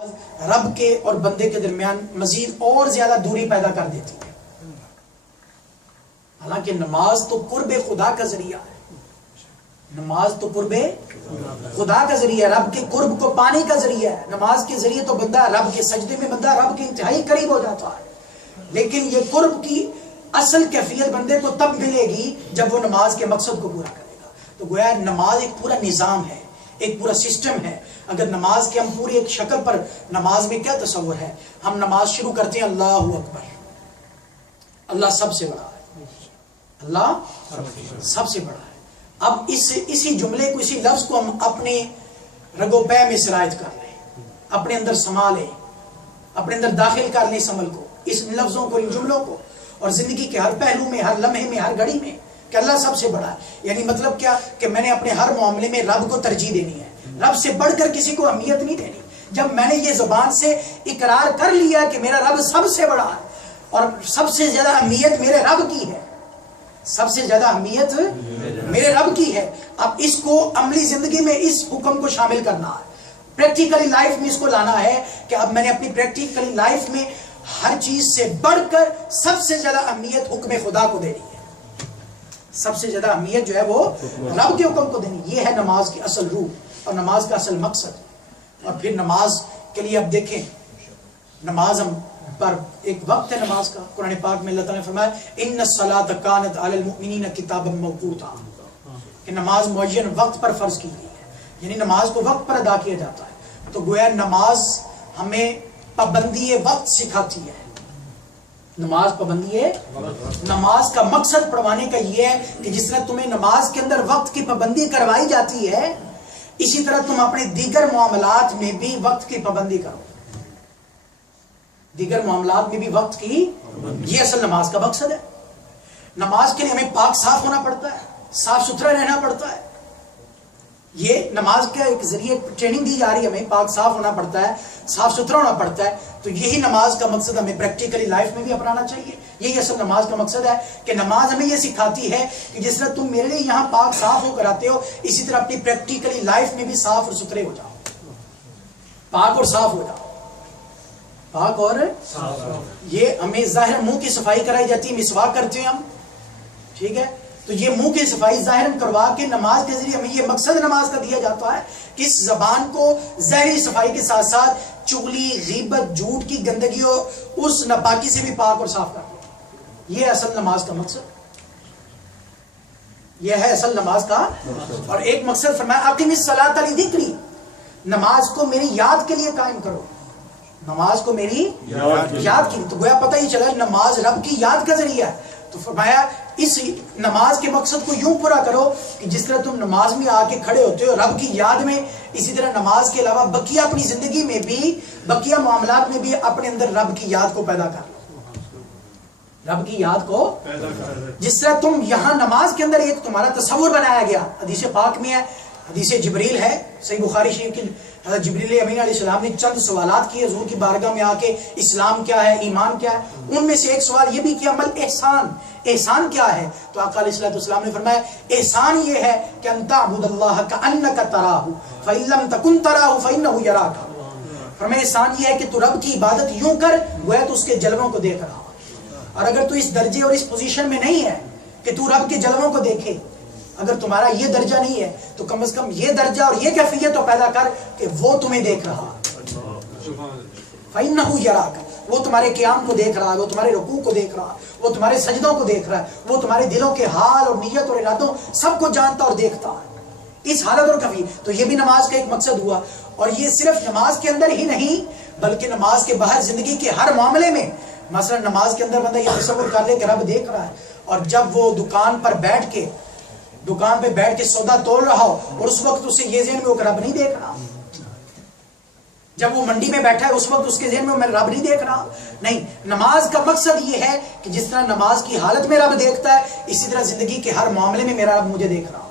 رب کے اور بندے کے درمیان مزید اور زیادہ دوری پیدا کر دیتی ہے. حالانکہ نماز تو قرب خدا کا ذریعہ ہے. نماز تو قرب خدا کا ذریعہ ہے، رب کے قرب کو پانے کا ذریعہ ہے. نماز کے ذریعے تو بندہ رب کے سجدے میں بندہ رب کے انتہائی قریب ہو جاتا ہے. لیکن یہ قرب کی اصل کیفیت بندے کو تب ملے گی جب وہ نماز کے مقصد کو پورا کرے گا. تو گویا نماز ایک پورا نظام ہے، ایک پورا سسٹم ہے. اگر نماز کے ہم پوری ایک شکل پر، نماز میں کیا تصور ہے؟ ہم نماز شروع کرتے ہیں اللہ اکبر، اللہ سب سے بڑا ہے، اللہ سب سے بڑا ہے. اب اسی جملے کو، اسی لفظ کو ہم اپنے رگو پے میں سرایت کر لیں، اپنے اندر سما لیں، اپنے اندر داخل کر لیں اس عمل کو، اس لفظوں کو، ان جملوں کو، اور زندگی کے ہر پہلو میں، ہر لمحے میں، ہر گھڑی میں کہ اللہ سب سے بڑا ہے. یعنی مطلب کیا کہ میں نے اپنے ہر معاملے میں رب کو ترجیح دینی ہے، رب سے بڑھ کر کسی کو اہمیت نہیں دینی. جب میں نے یہ زبان سے اقرار کر لیا کہ میرا رب سب سے بڑا ہے اور سب سے زیادہ اہمیت میرے رب کی ہے، سب سے زیادہ اہمیت میرے رب کی ہے، اب اس کو عملی زندگی میں اس حکم کو شامل کرنا ہے، پریکٹیکلی لائف میں اس کو لانا ہے کہ اب میں نے اپنی پریکٹیکلی لائف میں ہر چیز سے بڑھ کر سب سے زیادہ اہمیت حکم خدا کو دینی ہے. سب سے زیادہ اہمیت جو ہے وہ رب کے حکم کو دینی. یہ ہے نماز کی اصل روح اور نماز کا اصل مقصد. اور پھر نماز کے لیے اب دیکھیں، نماز ہم پر ایک وقت ہے نماز کا. قرآن پاک میں اللہ تعالیٰ نے فرمایا ان الصلاۃ کانت علی المؤمنین کتابا موقوتا، کہ نماز معین وقت پر فرض کی گئی ہے، یعنی نماز کو وقت پر ادا کیا جاتا ہے. تو گویا نماز ہمیں پابندی وقت سکھاتی ہے. نماز پابندی ہے. نماز کا مقصد پڑھوانے کا یہ ہے کہ جس طرح تمہیں نماز کے اندر وقت کی پابندی کروائی جاتی ہے، اسی طرح تم اپنے دیگر معاملات میں بھی وقت کی پابندی کرو. دیگر معاملات میں بھی وقت کی، یہ اصل نماز کا مقصد ہے. نماز کے لیے ہمیں پاک صاف ہونا پڑتا ہے، صاف ستھرا رہنا پڑتا ہے. یہ نماز کا ایک ذریعے ٹریننگ دی جا رہی ہے، ہمیں پاک صاف ہونا پڑتا ہے، صاف ستھرا ہونا پڑتا ہے. تو یہی نماز کا مقصد ہمیں پریکٹیکلی لائف میں بھی اپنانا چاہیے. یہی اصل نماز کا مقصد ہے کہ نماز ہمیں یہ سکھاتی ہے کہ جس طرح تم میرے لیے یہاں پاک صاف ہو کر آتے ہو، اسی طرح اپنی پریکٹیکلی لائف میں بھی صاف اور ستھرے ہو جاؤ، پاک اور صاف ہو جاؤ، پاک اور یہ ہمیں ظاہر منہ کی صفائی کرائی جاتی ہے، مسواک کرتے ہیں ہم، ٹھیک ہے. تو یہ منہ کی صفائی ظاہر کروا کے نماز کے ذریعے ہمیں یہ مقصد نماز کا دیا جاتا ہے کہ اس زبان کو ظاہری صفائی کے ساتھ ساتھ چغلی، غیبت، جھوٹ کی گندگی اور اس ناپاکی سے بھی پاک اور صاف کر دیں. یہ اصل نماز کا مقصد، یہ ہے اصل نماز کا. اور ایک مقصد فرمایا اقیم الصلاۃ لذکری، نماز کو میری یاد کے لیے قائم کرو، نماز کو میری یاد کی. تو گویا پتہ ہی چلا نماز رب کی یاد کا ذریعہ ہے. تو فرمایا اس نماز کے مقصد کو یوں پورا کرو کہ جس طرح تم نماز میں آ کے کھڑے ہوتے ہو رب کی یاد میں، اسی طرح نماز کے علاوہ بقیہ اپنی زندگی میں بھی، بقیہ معاملات میں بھی اپنے اندر رب کی یاد کو پیدا کر لو، رب کی یاد کو جس طرح تم یہاں نماز کے اندر ایک تمہارا تصور بنایا گیا. حدیث پاک میں ہے، حدیث جبریل ہے، صحیح بخاری شریف کی، حضرت جبریل امین علیہ السلام نے چند سوالات کیے حضور کی بارگاہ میں آ کے، اسلام کیا ہے، ایمان کیا ہے. ان میں سے ایک سوال یہ بھی کیا عمل احسان، احسان کیا ہے؟ تو آقا علیہ السلام نے فرمایا احسان یہ ہے کہ ان تعبد اللہ کأنک تراہ فإن لم تکن تراہ فإنہ یراک. فرمایا احسان یہ ہے کہ تو رب کی عبادت یوں کر گویا تو اس کے جلووں کو دیکھ رہا ہو، اور اگر تو اس درجے اور اس پوزیشن میں نہیں ہے کہ تو رب کے جلووں کو دیکھے، اگر تمہارا یہ درجہ نہیں ہے تو کم از کم یہ درجہ اور یہ کیفیت تو پیدا کر کہ وہ تمہیں دیکھ رہا ہے. فإنہ یراک، وہ تمہارے قیام کو دیکھ رہا ہے، وہ تمہارے رکوع کو دیکھ رہا ہے، وہ تمہارے سجدوں کو دیکھ رہا ہے، وہ تمہارے دلوں کے حال اور نیت اور ارادوں سب کو جانتا اور دیکھتا ہے. اس حالت اور کیفیت، تو یہ بھی نماز کا ایک مقصد ہوا. اور یہ صرف نماز کے اندر ہی نہیں بلکہ نماز کے باہر زندگی کے ہر معاملے میں. مثلا نماز کے اندر بندہ یہ تصور کر لے کہ رب دیکھ رہا ہے، اور جب وہ دکان پہ بیٹھ کے سودا تول رہا ہو اور اس وقت اسے یہ ذہن میں ہو کہ رب نہیں دیکھ رہا، جب وہ منڈی میں بیٹھا ہے اس وقت اس کے ذہن میں رب نہیں دیکھ رہا. نہیں، نماز کا مقصد یہ ہے کہ جس طرح نماز کی حالت میں رب دیکھتا ہے، اسی طرح زندگی کے ہر معاملے میں میرا رب مجھے دیکھ رہا.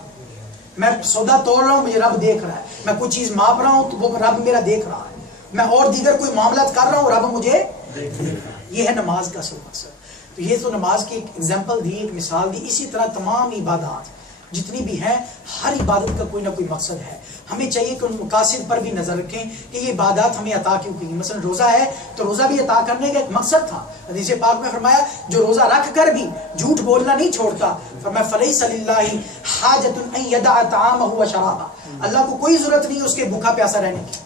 میں سودا توڑ رہا ہوں، مجھے رب دیکھ رہا ہے. میں کوئی چیز ماپ رہا ہوں تو وہ رب میرا دیکھ رہا ہے. میں اور دیگر کوئی معاملات کر رہا ہوں، رب مجھے دیکھ رہا ہے. یہ ہے نماز کا اصل مقصد. تو یہ تو نماز کی ایک ایگزامپل دی، ایک مثال دی. اسی طرح تمام عبادات، جتنی بھی ہیں ہر عبادت کا کوئی نہ کوئی مقصد ہے. ہمیں چاہیے کہ ان مقاصد پر بھی نظر رکھیں کہ یہ عبادات ہمیں عطا کیوں کی. مثلا روزہ ہے تو روزہ بھی عطا کرنے کا ایک مقصد تھا. حدیث پاک میں فرمایا جو روزہ رکھ کر بھی جھوٹ بولنا نہیں چھوڑتا، فرمایا فلیس للہ حاجۃ ان یدع طعامہ وشرابہ، اللہ کو کوئی ضرورت نہیں اس کے بھوکا پیاسا رہنے کی.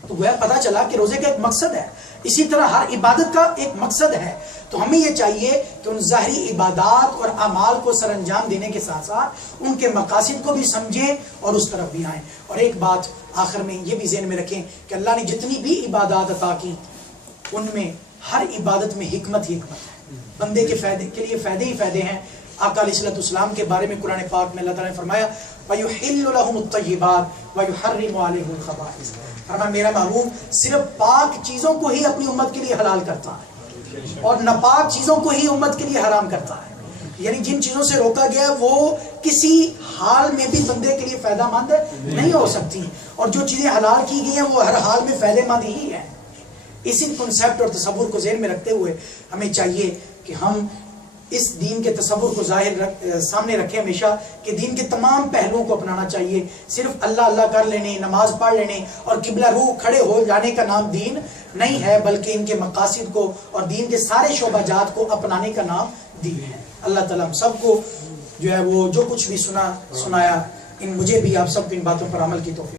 تو گویا پتا چلا کہ روزے کا ایک مقصد ہے. اسی طرح ہر عبادت کا ایک مقصد ہے. تو ہمیں یہ چاہیے کہ ان ظاہری عبادات اور اعمال کو سر انجام دینے کے ساتھ ساتھ ان کے مقاصد کو بھی سمجھیں اور اس طرف بھی آئیں. اور ایک بات آخر میں یہ بھی ذہن میں رکھیں کہ اللہ نے جتنی بھی عبادات عطا کی ان میں ہر عبادت میں حکمت ہی حکمت ہے. بندے کے فائدے کے لیے فائدے ہی فائدے ہیں. آقا علیہ الصلوۃ والسلام کے بارے میں قرآن پاک میں اللہ تعالیٰ نے فرمایا وَيُحِلُّ لَهُمُ الطَّيِّبَاتِ وَيُحَرِّمُ عَلَيْهِمُ الْخَبَائِثَ، فرمایا میرا محبوب صرف پاک چیزوں کو ہی اپنی امت کے لیے حلال کرتا ہے اور ناپاک چیزوں کو ہی امت کے لیے حرام کرتا ہے. یعنی جن چیزوں سے روکا گیا وہ کسی حال میں بھی بندے کے لیے فائدہ مند نہیں ہو سکتی، اور جو چیزیں حلال کی گئی ہیں وہ ہر حال میں فائدہ مند ہی ہیں. اسی کنسیپٹ اور تصور کو ذہن میں رکھتے ہوئے ہمیں چاہیے کہ ہم اس دین کے تصور کو سامنے رکھیں ہمیشہ کہ دین کے تمام پہلوؤں کو اپنانا چاہیے. صرف اللہ اللہ کر لینے، نماز پڑھ لینے اور قبلہ روح کھڑے ہو جانے کا نام دین نہیں ہے، بلکہ ان کے مقاصد کو اور دین کے سارے شعبہ جات کو اپنانے کا نام دین ہے. اللہ تعالیٰ ہم سب کو جو ہے وہ جو کچھ بھی سنایا ان مجھے بھی آپ سب کو ان باتوں پر عمل کی توفیق